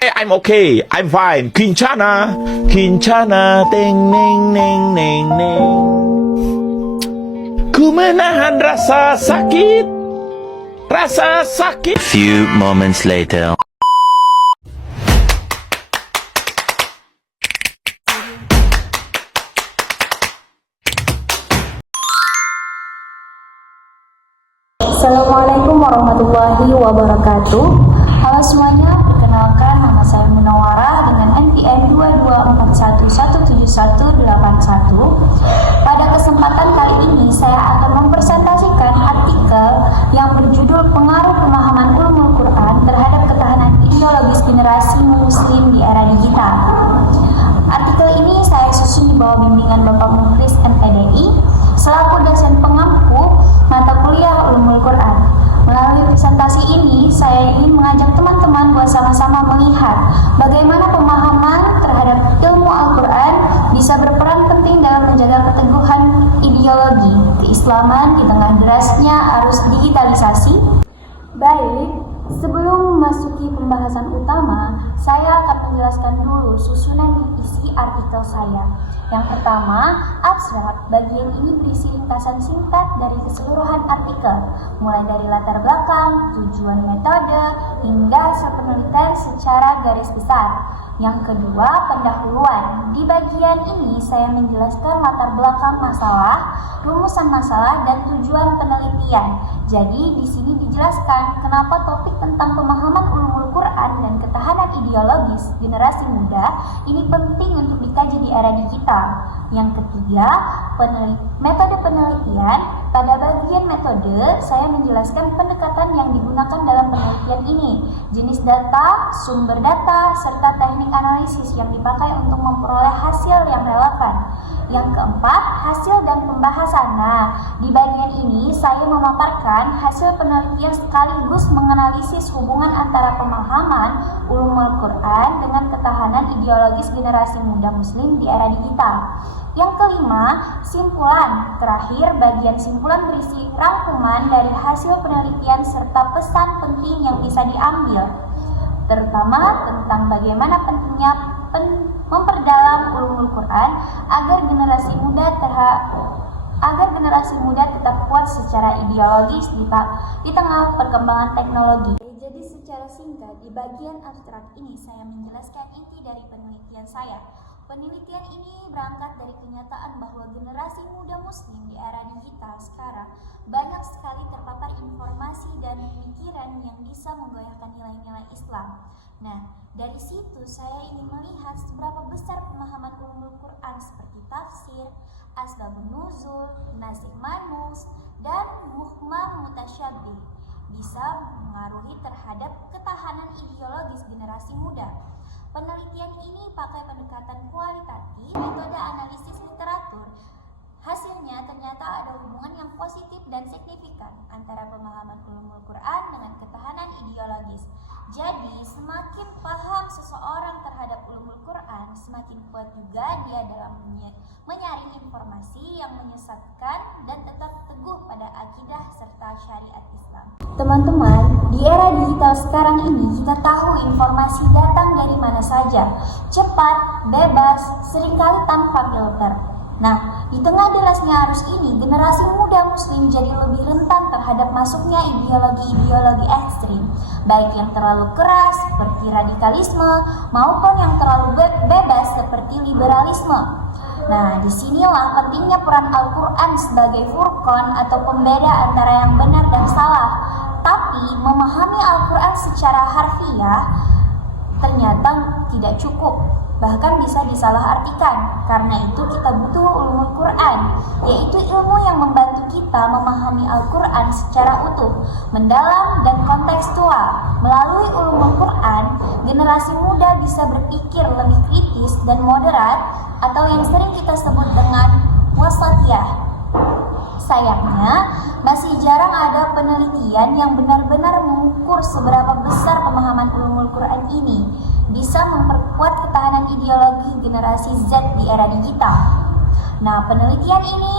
I'm okay, I'm fine. Kincana, kincana, teng neng neng neng neng. Ku menahan rasa sakit, rasa sakit. Few moments later. Assalamualaikum warahmatullahi wabarakatuh. Halo semuanya, perkenalkan nama saya Munawarah dengan NPM 224117181. Pada kesempatan kali ini saya akan mempresentasikan artikel yang berjudul Pengaruh Pemahaman Ulumul Quran terhadap Ketahanan Ideologis Generasi Muslim di Era Digital. Artikel ini saya susun di bawah bimbingan Bapak Muklis MPDI selaku dosen pengampu mata kuliah Ulumul Quran. Melalui presentasi ini, saya ingin mengajak teman-teman buat sama-sama melihat bagaimana pemahaman terhadap ilmu Al-Quran bisa berperan penting dalam menjaga keteguhan ideologi keislaman di tengah derasnya arus digitalisasi. Baik, sebelum memasuki pembahasan utama, saya akan menjelaskan dulu susunan isi artikel saya. Yang pertama, abstrak. Bagian ini berisi ringkasan singkat dari keseluruhan artikel, mulai dari latar belakang, tujuan metode, hingga hasil penelitian secara garis besar. Yang kedua, pendahuluan. Di bagian ini saya menjelaskan latar belakang masalah, rumusan masalah, dan tujuan penelitian. Jadi di sini dijelaskan kenapa topik tentang pemahaman ulumul Quran dan ketahanan ideologis generasi muda ini penting untuk dikaji di era digital. Yang ketiga, metode penelitian. Pada bagian metode, saya menjelaskan pendekatan yang digunakan dalam penelitian ini, jenis data, sumber data, serta teknik analisis yang dipakai untuk memperoleh hasil yang relevan. Yang keempat, hasil dan pembahasan. Nah, di bagian ini saya memaparkan hasil penelitian sekaligus menganalisis hubungan antara pemahaman ulumul Quran dengan ketahanan ideologis generasi muda muslim di era digital. Yang kelima, simpulan. Terakhir, bagian simpulan berisi rangkuman dari hasil penelitian serta pesan penting yang bisa diambil, terutama tentang bagaimana pentingnya memperdalam ulumul Quran agar generasi muda tetap kuat secara ideologis di tengah perkembangan teknologi. Jadi secara singkat, di bagian abstrak ini saya menjelaskan inti dari penelitian saya. Penelitian ini berangkat dari kenyataan bahwa generasi muda muslim di era digital sekarang banyak sekali terpapar informasi dan pemikiran yang bisa menggoyahkan nilai-nilai Islam. Nah, dari situ saya ingin melihat seberapa besar pemahaman ulumul Quran seperti tafsir, asbabun nuzul, nasikh manus, dan muhkam mutasyabih bisa mengaruhi terhadap ketahanan ideologis generasi muda. Penelitian ini pakai pendekatan kualitatif, metode analisis literatur. Hasilnya ternyata ada hubungan yang positif dan signifikan antara pemahaman ulumul Quran dengan ketahanan ideologis. Jadi, semakin paham seseorang terhadap ulumul Quran, semakin kuat juga dia dalam menyaring informasi yang menyesatkan dan tetap teguh pada akidah serta syariat Islam. Teman-teman, di era digital sekarang ini kita tahu informasi datang dari mana saja, cepat, bebas, seringkali tanpa filter. Nah, di tengah derasnya arus ini, generasi muda muslim jadi lebih rentan terhadap masuknya ideologi-ideologi ekstrim, baik yang terlalu keras seperti radikalisme maupun yang terlalu bebas seperti liberalisme. Nah, disinilah pentingnya peran Al-Quran sebagai furqan atau pembeda antara yang benar dan salah. Tapi memahami Al-Quran secara harfiah ternyata tidak cukup, bahkan bisa disalahartikan. Karena itu kita butuh ulumul Quran, yaitu ilmu yang membantu kita memahami Al-Quran secara utuh, mendalam dan kontekstual. Melalui ulumul Quran, generasi muda bisa berpikir lebih kritis dan moderat, atau yang sering kita sebut dengan wasatiyah. Sayangnya, masih jarang ada penelitian yang benar-benar mengukur seberapa besar pemahaman ulumul Quran ini bisa memperkuat ketahanan ideologi generasi Z di era digital. Nah, penelitian ini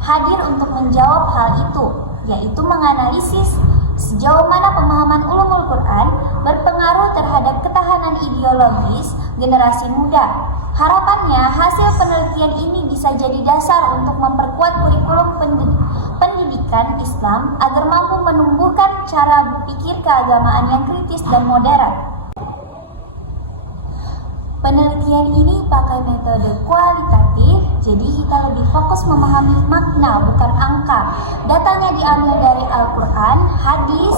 hadir untuk menjawab hal itu, yaitu menganalisis sejauh mana pemahaman ulumul Quran berpengaruh terhadap ketahanan ketahanan ideologis generasi muda. Harapannya, hasil penelitian ini bisa jadi dasar untuk memperkuat kurikulum pendidikan Islam agar mampu menumbuhkan cara berpikir keagamaan yang kritis dan modern. Penelitian ini pakai metode kualitatif, jadi kita lebih fokus memahami makna bukan angka. Datanya diambil dari Al-Quran, hadis,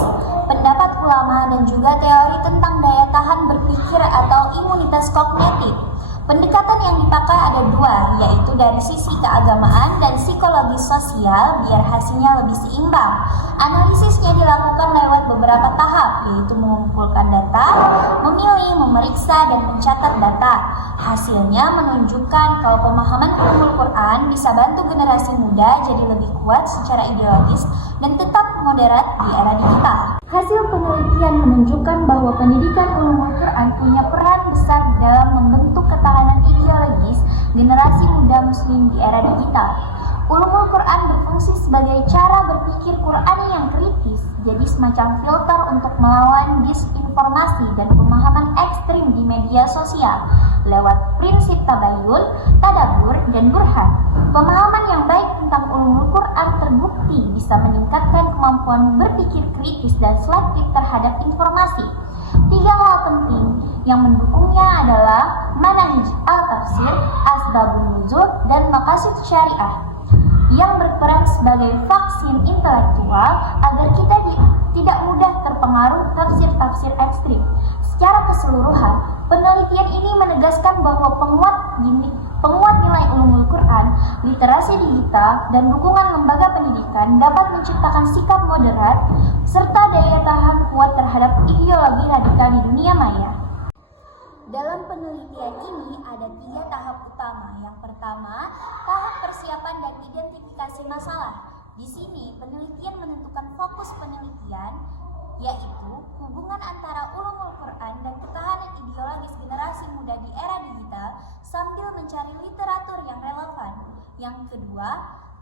pendapat ulama, dan juga teori tentang daya tahan berpikir atau imunitas kognitif. Pendekatan yang dipakai ada dua, yaitu dari sisi keagamaan dan psikologi sosial biar hasilnya lebih seimbang. Analisisnya dilakukan lewat beberapa tahap, yaitu mengumpulkan data, memilih, memeriksa, dan mencatat data. Hasilnya menunjukkan kalau pemahaman ulumul Quran bisa bantu generasi muda jadi lebih kuat secara ideologis dan tetap moderat di era digital. Hasil penelitian menunjukkan bahwa pendidikan ulumul Quran punya peran besar dalam membentuk ketahanan ideologis generasi muda muslim di era digital. Ulumul Quran berfungsi sebagai cara berpikir Qurani yang kritis, jadi semacam filter untuk melawan disinformasi dan pemahaman ekstrim di media sosial lewat prinsip tabayun, tadabbur, dan burhan. Pemahaman yang baik tentang ulumul Quran terbukti bisa meningkatkan kemampuan berpikir kritis dan selektif terhadap informasi. 3 hal penting yang mendukungnya adalah manahij al-tafsir, asbabun nuzul, dan maqasid syariah yang berperan sebagai vaksin intelektual agar kita tidak mudah terpengaruh tafsir-tafsir ekstrim. Secara keseluruhan, penelitian ini menegaskan bahwa penguat nilai ulumul Quran, literasi digital, dan dukungan lembaga pendidikan dapat menciptakan sikap moderat serta daya tahan kuat terhadap ideologi radikal di dunia maya. Dalam penelitian ini ada 3 tahap utama. Yang pertama, tahap persiapan dan identifikasi masalah. Di sini penelitian menentukan fokus penelitian, yaitu hubungan antara ulumul Quran dan ketahanan ideologis generasi muda di era digital sambil mencari literatur yang relevan. Yang kedua,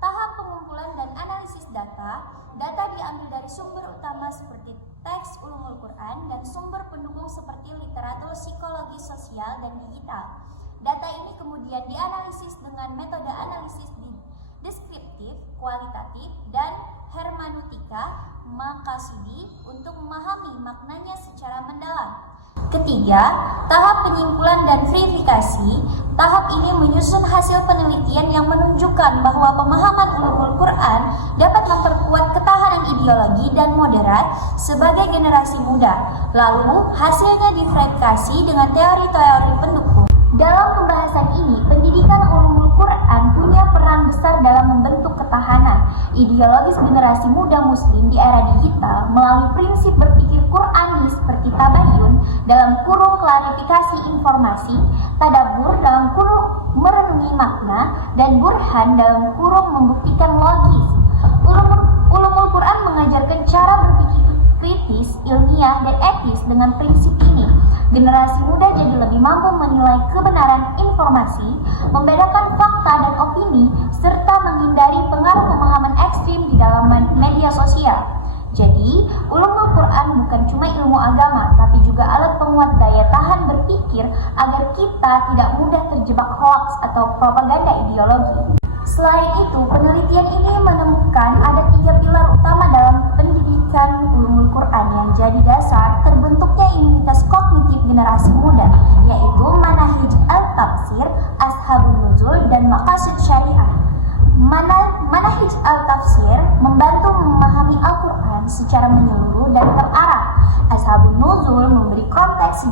tahap pengumpulan dan analisis data. Data diambil dari sumber utama seperti teks ulumul Quran dan sumber pendukung seperti literatur psikologi sosial dan digital. Data ini kemudian dianalisis dengan metode analisis deskriptif, kualitatif, dan hermeneutika maqasidi untuk memahami maknanya secara mendalam. Ketiga, tahap penyimpulan dan verifikasi. Tahap ini menyusun hasil penelitian yang menunjukkan bahwa pemahaman ulumul Quran dapat memperkuat ketahanan ideologi dan moderat sebagai generasi muda. Lalu, hasilnya diverifikasi dengan teori-teori pendukung. Dalam pembahasan ini, pendidikan ulumul Quran punya peran besar dalam membentuk ketahanan ideologis generasi muda muslim di era digital melalui prinsip berpikir Qurani seperti tabayun dalam kurung klarifikasi informasi, tadabbur dalam kurung merenungi makna, dan burhan dalam kurung membuktikan logis. Ulumul Quran mengajarkan cara berpikir kritis, ilmiah, dan etis. Dengan prinsip ini, generasi muda jadi lebih mampu menilai kebenaran informasi, membedakan fakta dan opini, serta menghindari pengaruh pemahaman ekstrim di dalam media sosial. Jadi, ulumul Quran bukan cuma ilmu agama, tapi juga alat penguat daya tahan berpikir agar kita tidak mudah terjebak hoaks atau propaganda ideologi. Selain itu, penelitian ini menemukan ada 3 pilar utama dalam pendidikan ulumul Quran yang jadi dasar terbentuknya imunitas kognitif generasi muda, yaitu manahij al-tafsir, ashabun nuzul, dan maqasid syariah. Manahij al-tafsir membantu memahami Al-Quran secara menyeluruh dan terarah. Ashabun nuzul memberi konteks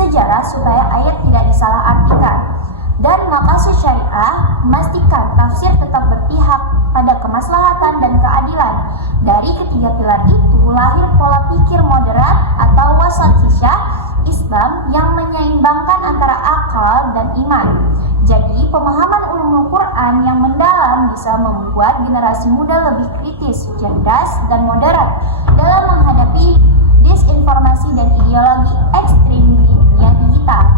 sejarah supaya ayat tidak disalahartikan. Dan maqasid syariah memastikan tafsir tetap berpihak pada kemaslahatan dan keadilan. Dari ketiga pilar itu lahir pola pikir moderat atau wasatiyah Islam yang menyeimbangkan antara akal dan iman. Jadi pemahaman ulumul Quran yang mendalam bisa membuat generasi muda lebih kritis, cerdas, dan moderat dalam menghadapi disinformasi dan ideologi ekstrim di dunia digital.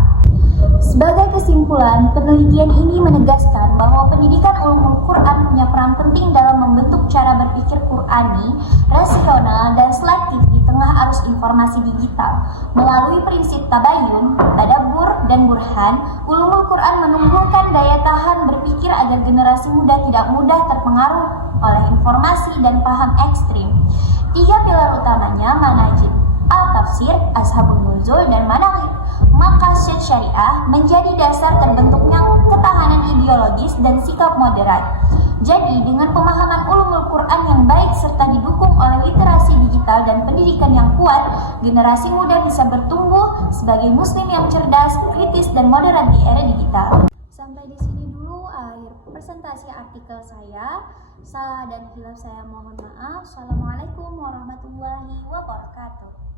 Sebagai kesimpulan, penelitian ini menegaskan bahwa pendidikan ulumul Quran punya peran penting dalam membentuk cara berpikir Qurani, rasional, dan selektif di tengah tengah arus informasi digital. Melalui prinsip tabayun, tadabbur, dan burhan, ulumul Quran menumbuhkan daya tahan berpikir agar generasi muda tidak mudah terpengaruh oleh informasi dan paham ekstrim. 3 pilar utamanya manhaj al-tafsir, ashabun nuzul, dan managhib. Maqasid syariah menjadi dasar terbentuknya ketahanan ideologis dan sikap moderat. Jadi, dengan pemahaman ulumul Quran yang baik serta didukung oleh literasi digital dan pendidikan yang kuat, generasi muda bisa bertumbuh sebagai muslim yang cerdas, kritis, dan moderat di era digital. Sampai di sini dulu akhir presentasi artikel saya. Salah dan hilaf saya mohon maaf. Assalamualaikum warahmatullahi wabarakatuh.